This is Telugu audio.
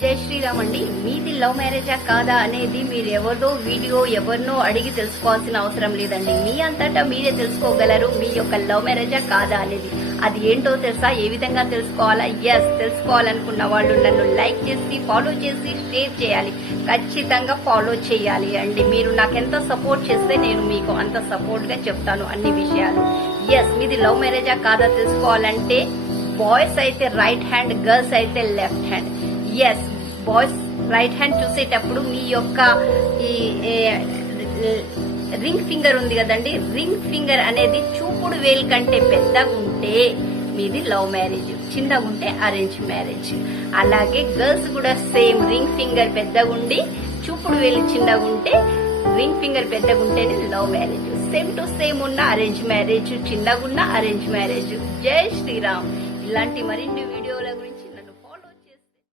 జై శ్రీరామ్ అండి. మీది లవ్ మ్యారేజా కాదా అనేది మీరు ఎవరిదో వీడియో ఎవరినో అడిగి తెలుసుకోవాల్సిన అవసరం లేదండి. మీ అంతటా మీరే తెలుసుకోగలరు మీ యొక్క లవ్ మ్యారేజా కాదా అనేది. అది ఏంటో తెలుసా? ఏ విధంగా తెలుసుకోవాలా? ఎస్ తెలుసుకోవాలనుకున్న వాళ్ళు నన్ను లైక్ చేసి ఫాలో చేసి షేర్ చేయాలి. ఖచ్చితంగా ఫాలో చేయాలి అండి. మీరు నాకు సపోర్ట్ చేస్తే నేను మీకు అంత సపోర్ట్గా చెప్తాను అన్ని విషయాలు. ఎస్ మీది లవ్ మ్యారేజా కాదా తెలుసుకోవాలంటే బాయ్స్ అయితే రైట్ హ్యాండ్ గర్ల్స్ అయితే left hand yes boys right hand చూసేటప్పుడు మీ యొక్క ఈ రింగ్ ఫింగర్ ఉంది కదండి. రింగ్ ఫింగర్ అనేది చూపుడు వేలు కంటే పెద్దగా ఉంటే మీది లవ్ మ్యారేజ్ చిన్నగా ఉంటే అరేంజ్ మ్యారేజ్ అలాగే గర్ల్స్ కూడా సేమ్ రింగ్ ఫింగర్ పెద్దగా ఉండి చూపుడు వేలు చిన్నగా ఉంటే రింగ్ ఫింగర్ పెద్దగా ఉంటేనే love marriage same to same ఉన్న అరేంజ్ మ్యారేజ్ చిన్నగా ఉన్న అరేంజ్ మ్యారేజ్ జై శ్రీరామ్. ఇలాంటి మరిన్ని వీడియోల గురించి